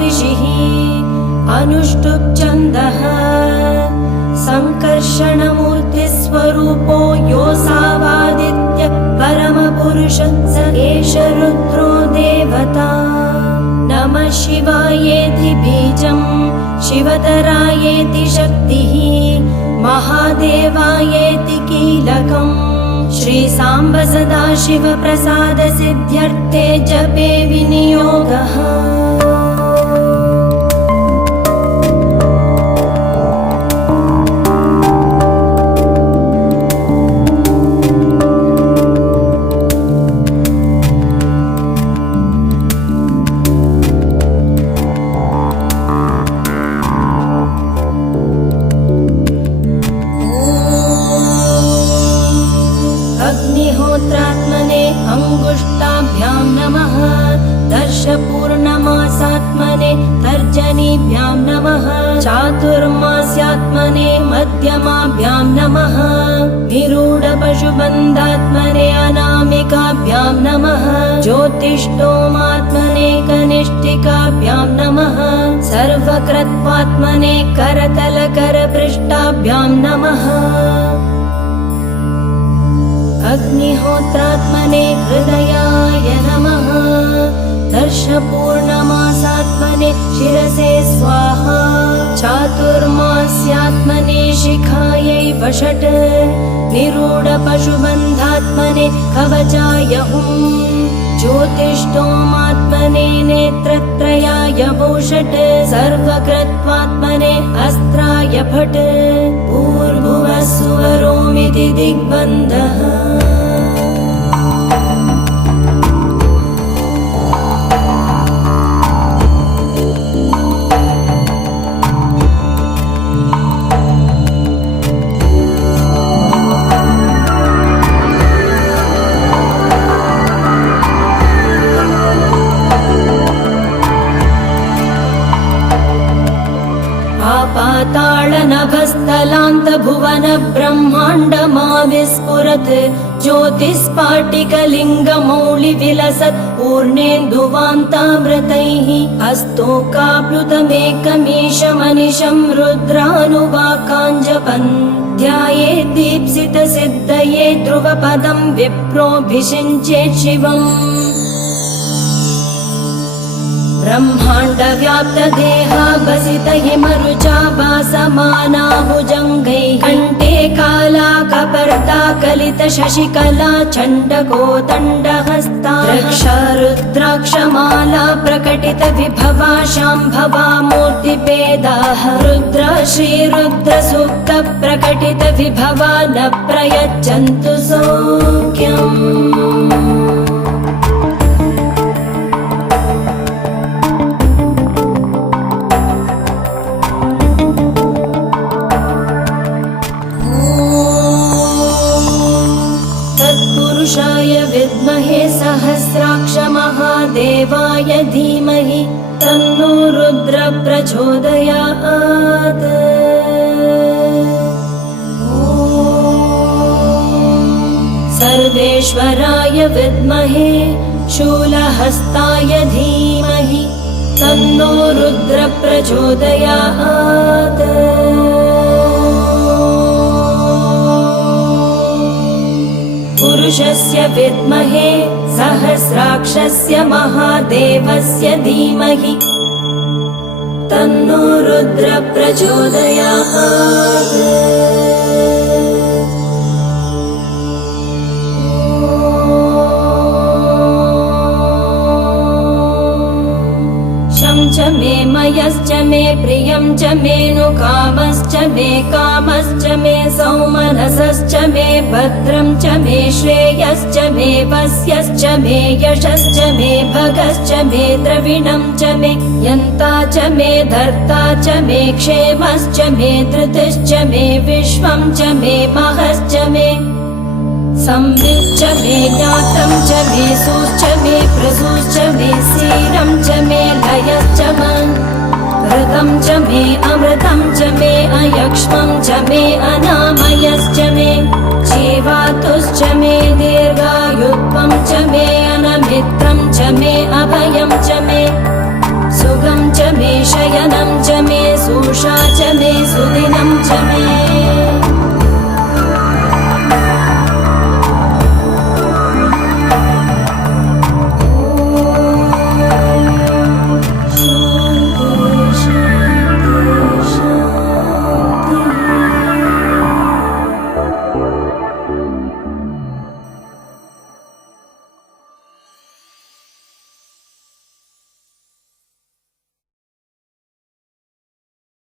ऋषिः अनुष्टुप् छन्दः संकर्षणमूर्तिस्वरूपो योऽसावादित्य परमपुरुष स एष रुद्रो देवता। नमः शिवायेति बीजं शिवतरायेति शक्तिः महादेवायेति कीलकम् श्री सांब सदाशिव प्रसाद सिद्ध्यर्थे जपे विनियोगः। अग्निहोत्रात्मने अंगुष्ठाभ्यां नमः दर्शपूर्णमासात्मने तर्जनीभ्यां नमः चातुर्मास्यात्मने मध्यमाभ्यां नमः निरूढपशुबन्धात्मने अनामिकाभ्यां नमः ज्योतिष्ठोमात्मने कनिष्ठिकाभ्यां नमः सर्वकृत्वात्मने करतलकरपृष्ठाभ्यां नमः अग्निहोत्रात्मने हृदयाय नमः दर्शपूर्णमासात्मने शिरसे स्वाहा चातुर्मास्यात्मने शिखायै वषट् निरूढपशुबन्धात्मने कवचाय हुं ज्योतिष्ठोमात्मने नेत्रत्रयाय वोषट् सर्वकृत्वात्मने अस्त्राय फट् भूर्भुवः सुवरोमिति दिग्बन्धः। पातालनभस्थलान्तभुवन ब्रह्माण्डमाविस्फुरत् ज्योतिस्फाटिकलिङ्गमौलिविलसत् पूर्णेन्दुवान्तामृतैः हस्तोकाप्लुतमेकमीशमनिशं रुद्रानुवाकाञ्जपन् ध्यायेत् दीप्सितसिद्धये ध्रुवपदं विप्रोऽभिषिञ्चेत् शिवम्। ब्रह्माण्डव्याप्तदेहाभसितहिमरुचाभासमाना भुजङ्गैः कण्ठे कालाकपर्दा कलितशशिकला चण्डकोदण्डहस्ता रक्षारुद्राक्षमाला प्रकटितविभवा शाम्भवा मूर्तिभेदाः रुद्रा श्रीरुद्रसूक्तप्रकटितविभवा न प्रयच्छन्तु सौख्यम्। विद्महे सहस्राक्षमहादेवाय धीमहि तन्नो रुद्र प्रचोदयात्। सर्वेश्वराय विद्महे शूलहस्ताय धीमहि तन्नो रुद्र प्रचोदयात्। पुरुषस्य विद्महे सहस्राक्षस्य महादेवस्य धीमहि तन्नो रुद्र प्रचोदयात्। च मे मयश्च मे प्रियं च मे नुकामश्च मे कामश्च मे सौमनसश्च मे भद्रं च मे श्रेयश्च मे वस्यश्च मे यशश्च मे भगश्च मे द्रविणं च मे यन्ता च मे धर्ता च मे क्षेमश्च मे धृतिश्च मे विश्वं च मे महश्च मे संविच्च मे ज्ञातं च मे सूश्च मे प्रसूश्च मे सीरं च मे लयश्च ऋतं च मे अमृतं च मे अयक्ष्मं च मे अनामयश्च मे जीवातुश्च मे दीर्घायुत्वं च मे अनमित्रं च मे अभयं च मे सुगं च सुपूषा च मे सुदिनं च मे